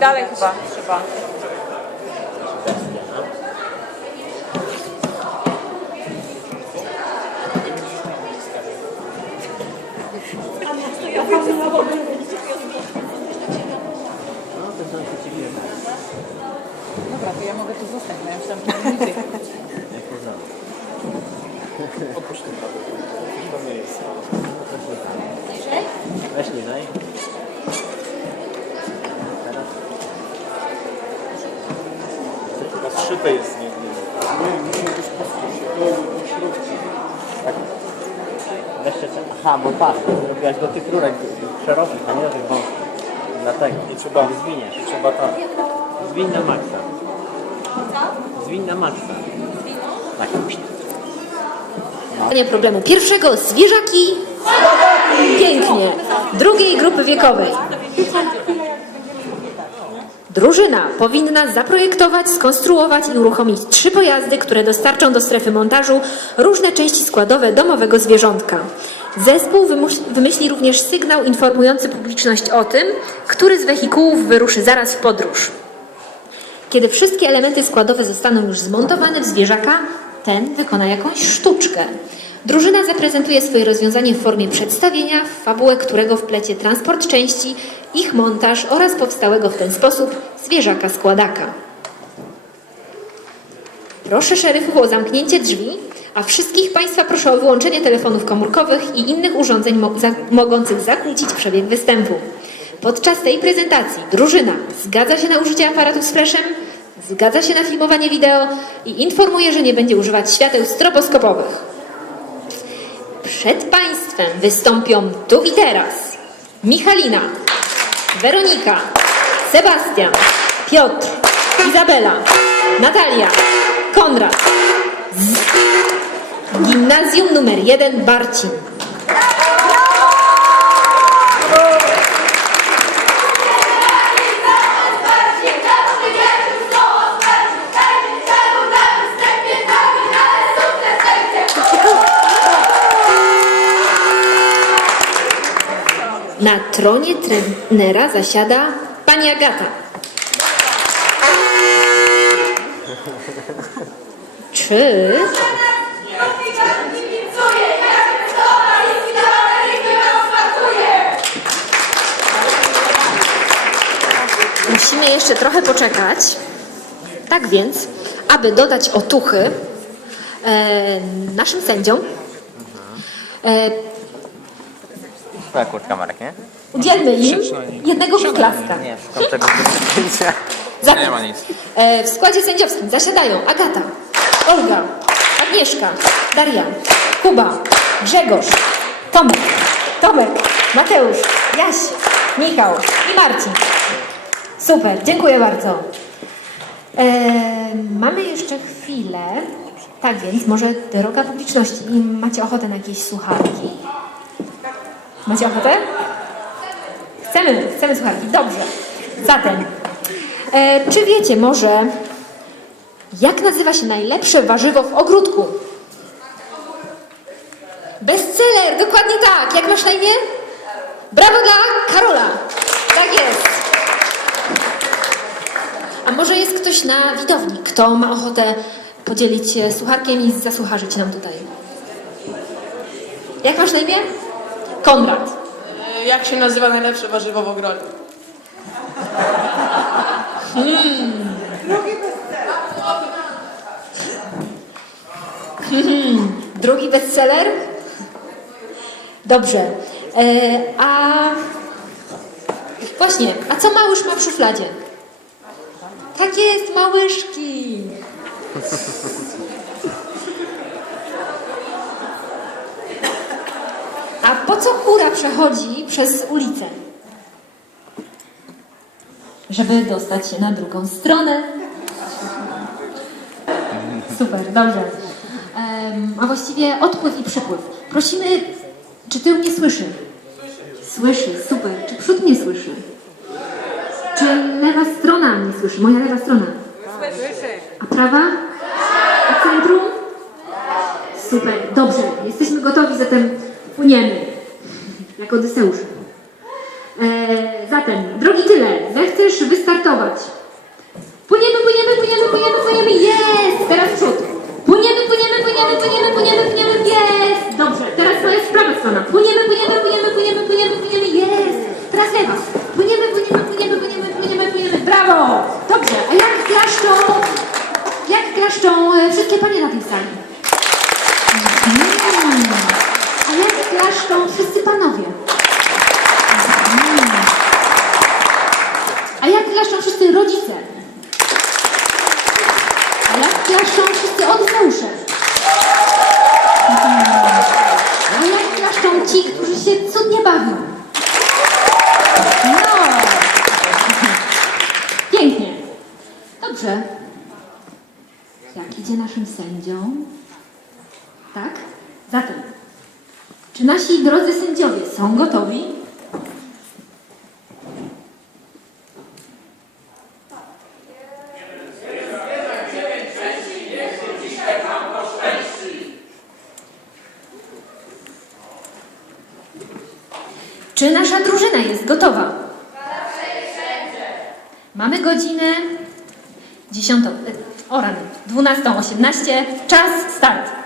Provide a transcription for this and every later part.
dalej chyba trzeba. Dobra, to ja mogę tu zostać, bo ja myślałam, że mam bliżej. Opuść ten kabel. To nie jest. Weź nie daj. Teraz Chyba szyte jest, nie, nie. weźcie co? Aha, bo patrz, zrobiłaś do tych rurek szerokich, a nie do tych wąskich. Dlatego. I trzeba, Nie zwiniesz. i trzeba tak. Zwiń na maksa. Zwiń na maksa. Tak. rozwiązania problemu pierwszego zwierzaki. Pięknie. Drugiej grupy wiekowej. Drużyna powinna zaprojektować, skonstruować i uruchomić trzy pojazdy, które dostarczą do strefy montażu różne części składowe domowego zwierzątka. Zespół wymyśli również sygnał informujący publiczność o tym, który z wehikułów wyruszy zaraz w podróż. Kiedy wszystkie elementy składowe zostaną już zmontowane w zwierzaka, ten wykona jakąś sztuczkę. Drużyna zaprezentuje swoje rozwiązanie w formie przedstawienia, w fabułę którego wplecie transport części, ich montaż oraz powstałego w ten sposób zwierzaka składaka. Proszę szeryfów o zamknięcie drzwi, a wszystkich Państwa proszę o wyłączenie telefonów komórkowych i innych urządzeń mogących zakłócić przebieg występu. Podczas tej prezentacji drużyna zgadza się na użycie aparatu z flashem, zgadza się na filmowanie wideo i informuje, że nie będzie używać świateł stroboskopowych. Przed Państwem wystąpią tu i teraz Michalina, Weronika, Sebastian, Piotr, Izabela, Natalia, Konrad Gimnazjum numer 1 Barcin. Na tronie trenera zasiada pani Agata. Czy musimy jeszcze trochę poczekać? Tak więc, aby dodać otuchy e, naszym sędziom, e, Twoja kurtka, Marek, nie? udzielmy im jednego wyklaska. Nie, szukam tego zdjęcia. Zatem, Nie ma nic. e, w składzie sędziowskim zasiadają Agata, Olga, Agnieszka, Daria, Kuba, Grzegorz, Tomek, Tomek, Mateusz, Jaś, Michał i Marcin. Super, dziękuję bardzo. E, mamy jeszcze chwilę. Tak więc, może droga publiczności, macie ochotę na jakieś słucharki? Macie ochotę? Chcemy, chcemy słuchawki. Dobrze. Zatem, e, czy wiecie może, jak nazywa się najlepsze warzywo w ogródku? Bestseller, dokładnie tak. Jak masz na imię? Brawo dla Karola. Tak jest. Może jest ktoś na widowni, kto ma ochotę podzielić się słucharkiem i zasłucharzyć nam tutaj? Jak masz na imię? Konrad. Jak się nazywa najlepsze warzywo w ogrodzie? Drugi bestseller? Dobrze. E, a właśnie, a co małyż ma w szufladzie? Tak jest, małyszki. A po co kura przechodzi przez ulicę? Żeby dostać się na drugą stronę. Super, dobrze. Em, a właściwie odpływ i przypływ. Prosimy, czy tył mnie słyszy? Słyszy, super. Czy przód mnie słyszy? Czy lewa strona mnie słyszy? Moja lewa strona. A prawa? A centrum? Super, dobrze. Jesteśmy gotowi, zatem płyniemy. Jak Odyseusz. E, zatem, drogi tyle, zechcesz wystartować. Płyniemy, płyniemy, płyniemy, płyniemy, płyniemy, jest! Teraz w przód. Płyniemy, płyniemy, płyniemy, płyniemy, płyniemy, płyniemy, jest! Dobrze, teraz moja prawa strona. Płyniemy, płyniemy, płyniemy, płyniemy, płyniemy, płyniemy, jest! Teraz lewa. Płyniemy, płyniemy, płyniemy, płyniemy, płyniemy, płyniemy, brawo! Dobrze, a jak klaszczą, jak klaszczą e, wszystkie panie na tej sali? Mm. A jak klaszczą wszyscy panowie? Mm. A jak klaszczą wszyscy rodzice? A jak klaszczą wszyscy Odyseusze? Mm. A jak klaszczą ci, którzy się cudnie bawią? No! Pięknie. Dobrze. Jak idzie naszym sędziom? Tak? Zatem, czy nasi drodzy sędziowie są gotowi? Czy nasza drużyna jest gotowa? Mamy godzinę 10. O rany, 12.18. Czas start.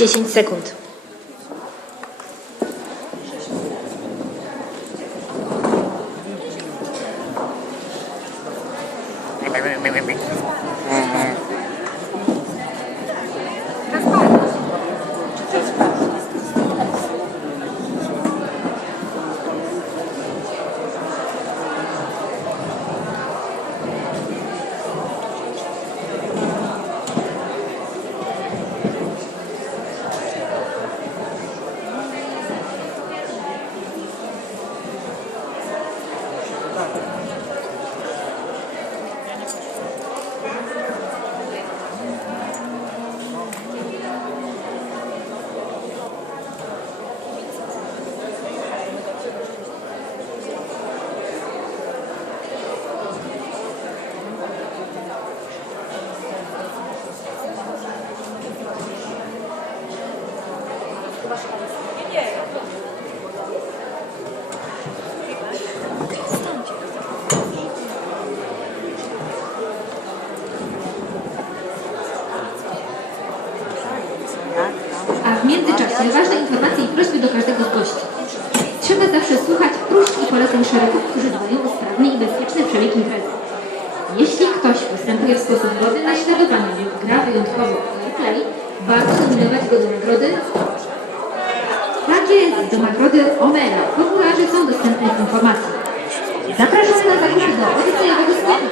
10 sekund. A w międzyczasie ważne informacje i prośby do każdego z gości. Trzeba zawsze słuchać próśb i poleceń szeregów, którzy dbają o sprawny i bezpieczny przebieg imprezy. Jeśli ktoś występuje w sposób godny naśladowania lub gra wyjątkowo play, warto nominować go do nagrody tak jest, do nagrody Omega. W są dostępne informacje. Zapraszamy na zakupy do oficjalnego sklepu.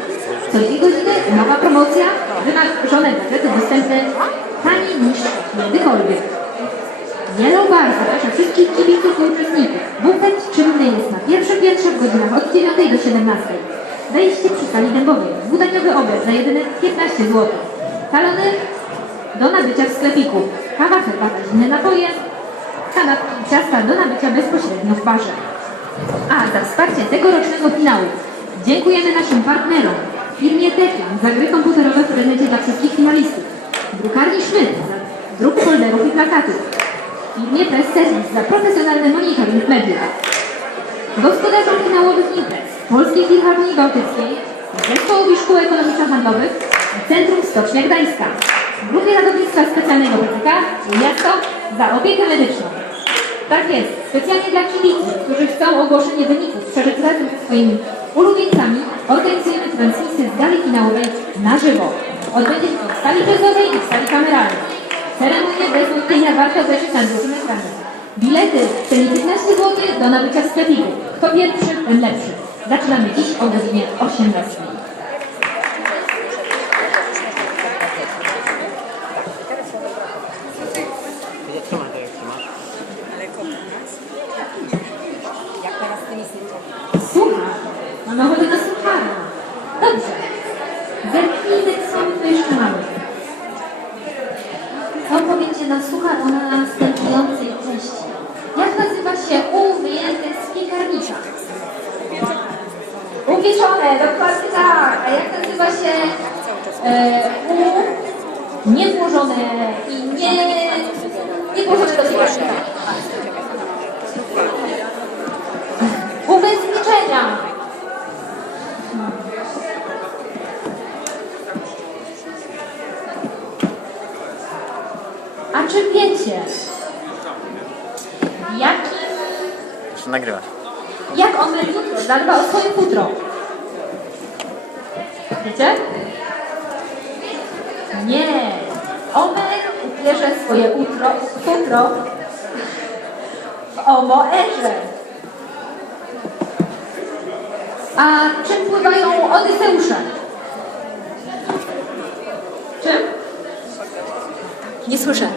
Co dwie godziny nowa promocja, wymarzone gazety dostępne taniej niż kiedykolwiek. Yellow Bar zaprasza wszystkich kibiców i uczestników. Bufet czynny jest na pierwszym piętrze w godzinach od 9 do 17. Wejście przy sali dębowej. Dwudaniowy obiad za jedyne 15 zł. Talony do nabycia w sklepiku. Kawa, herbata, zimne napoje, kanapki i ciasta do nabycia bezpośrednio w barze. A za wsparcie tegorocznego finału dziękujemy naszym partnerom, firmie Teklan za gry komputerowe w prezencie dla wszystkich finalistów, drukarni Schmidt za druk folderów i plakatów, firmie Press Service za profesjonalny monitoring mediów, gospodarzom finałowych imprez Polskiej Filharmonii Bałtyckiej, Zespołowi Szkół Ekonomiczno-Handlowych Centrum Stocznia Gdańska, Grupie Ratownictwa Specjalnego PCK Miasto za opiekę medyczną. Tak jest, specjalnie dla kibiców, którzy chcą ogłoszenie wyników ze swoimi ulubieńcami, organizujemy transmisję z gali finałowej na żywo. Odbędzie się w sali jazzowej i w sali kameralnej. Ceremonię bez wątpienia warto obejrzeć na dużym ekranie. Bilety cenie 15 zł do nabycia w sklepiku. Kto pierwszy, ten lepszy. Zaczynamy dziś o godzinie 18. Zatrzymaj to jak trzymasz. Jak teraz z tymi sędziami? Słuchaj, mamy ochotę na słuchara. Dobrze. Zerknijmy, co my tu jeszcze mamy. Co powiecie na słuchar o następującej treści? Jak nazywa się u wyjęte z piekarnika? Upieczone, dokładnie tak. A jak nazywa się e, u niewłożone i nie, nie włożone do piekarnika? Ubezpieczenia. A czy wiecie, jaki, Jeszcze nagrywasz. jak on jutro zadba o swoje futro? Wiecie? Nie. Omer upierze swoje utro, futro w Omoerze. A czym pływają Odyseusze? Czym? Nie słyszę.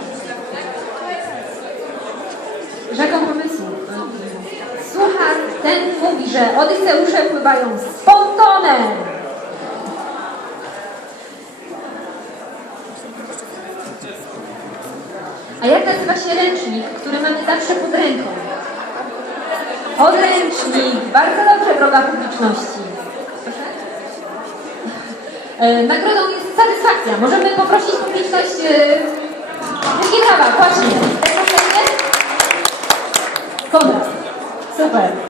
Rzeką pomysłu. Słuchaj, ten mówi, że Odyseusze pływają z pontonem. A jak nazywa się ręcznik, który mamy zawsze pod ręką? Podręcznik. Bardzo dobrze, droga publiczności. E, Nagrodą jest satysfakcja. Możemy poprosić publiczność wielkie brawa, właśnie. Jak na imię? Konrad. Super.